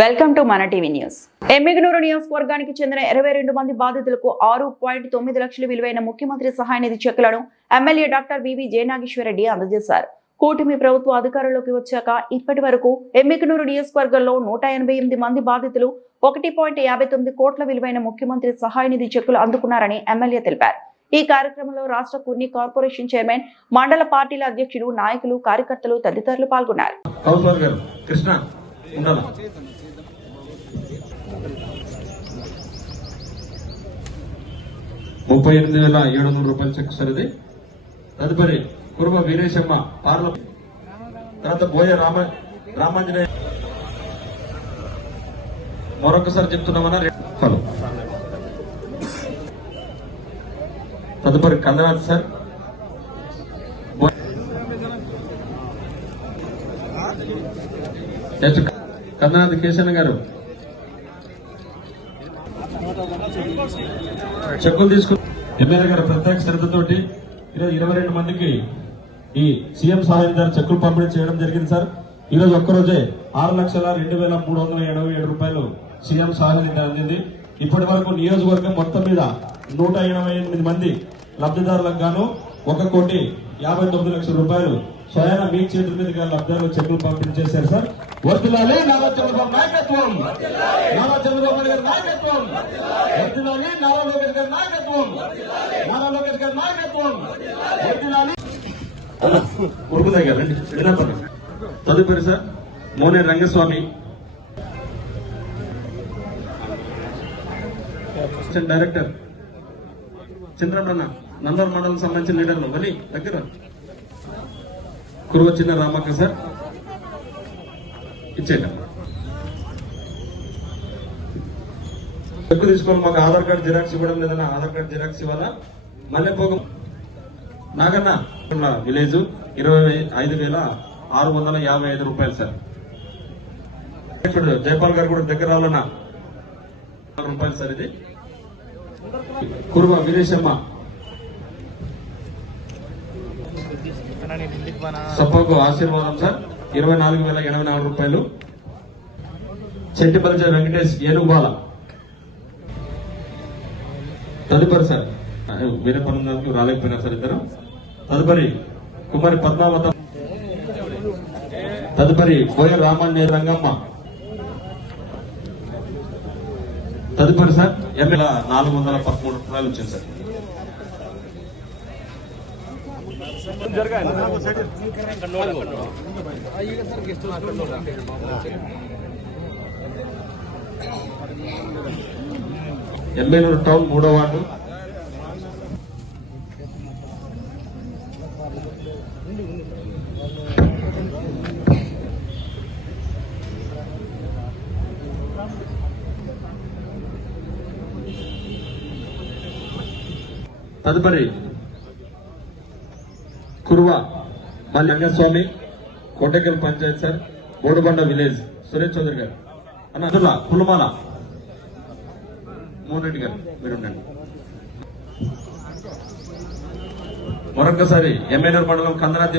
Welcome to మన TV news. Emmiganur నియోజకవర్గానికి చెందిన 22 మంది బాధితులకు 6.9 లక్షల విలువైన ముఖ్యమంత్రి సహాయ నిధి చెక్కులను ఎమ్మెల్యే డాక్టర్ వివి జయనాగేశ్వరరెడ్డి అందజేశారు. కూటమి ప్రభుత్వ అధికారంలోకి వచ్చాక ఇప్పటి వరకు ఎమ్మిగనూరు నియోజకవర్గంలో 188 మంది బాధితులు 1.59 కోట్ల విలువైన ముఖ్యమంత్రి సహాయ నిధి చెక్కులు అందుకున్నారని ఎమ్మెల్యే తెలిపారు. ఈ కార్యక్రమంలో రాష్ట్ర కుర్ని కార్పొరేషన్ చైర్మన్, మండల పార్టీల అధ్యక్షులు, నాయకులు, కార్యకర్తలు తదితరులు పాల్గొన్నారు. 38,700 రూపాయల చెక్ సరిది. తదుపరి కుర్మ వీరేశమ్మ పార్లమెంట్, తర్వాత బోయ రామాంజనేయ. మరొకసారి చెప్తున్నామన్నా. తదుపరి కందనాథ్ సార్, కందనాథ్ కేశన్న గారు చెక్కులు తీసుకుని ఎమ్మెల్యే గారు ప్రత్యేక శ్రద్ధతోటి 22 మందికి ఈ సీఎం సహాయం ద్వారా చెక్కులు పంపిణీ చేయడం జరిగింది సార్. ఈ రోజు ఒక్కరోజే 6,02,387 రూపాయలు సీఎం సహాయం నిధి అందింది. ఇప్పటి వరకు నియోజకవర్గం మొత్తం మీద 188 మంది లబ్ధిదారులకు గాను 1,59,00,000 రూపాయలు స్వయాన మీ చేతుల మీదుగా లబ్ధిదారులు చెక్కులు పంపిణీ చేశారు సార్. వర్ధిల్లాలి నారా చంద్రబాబు నాయకత్వం, నారా చంద్రబాబు గారి నాయకత్వం, వర్ధిల్లాలి నారా లోకేష్ గారి నాయకత్వం, నారా లోకేష్ గారి నాయకత్వం, వర్ధిల్లాలి. తదుపరి సార్ మోనే రంగస్వామి, డైరెక్టర్ చంద్రమన్న, నందూరు మండలం సంబంధించిన లీడర్లు వలి దగ్గర కురువ చిన్న రామక్క సార్ ఇచ్చేయండి. చెక్కు తీసుకోవాలి. మాకు ఆధార్ కార్డు జిరాక్స్ ఇవ్వడం లేదన్నా, ఆధార్ కార్డు జిరాక్స్ ఇవ్వాలా. మల్లెపోగం నాగన్న విలేజ్ 25,655 రూపాయలు సార్. జయపాల్ గారు కూడా దగ్గర రావాలన్నా రూపాయలు సార్. ఇది కురువ వీరేశమ్మ సభకు ఆశీర్వాదం సార్ 24,084 రూపాయలు. చెట్టిపల్లి వెంకటేష్ ఏనుగుబాల. తదుపరి సార్ వేరే పనులకు రాలేకపోయినారు సార్ ఇద్దరు. తదుపరి కుమారి పద్మావత, తదుపరి బోయ రామాంజనేయ రంగమ్మ, తదుపరి సార్ ఎమ్మెల్యే 413 రూపాయలు వచ్చింది సార్. ఎమ్మెల్యేలు టౌన్ 3వ వార్డు, తదుపరి కుర్వ మల్లి రంగస్వామి, కోటకల్ పంచాయత్ సార్, బోడుబండ విలేజ్ సురేష్ చౌదరి గారు, అన్న పులమాల మోహన్ గారు మీరు ఉండండి. మరొకసారి ఎమ్మెల్యే మండలం కందనాతి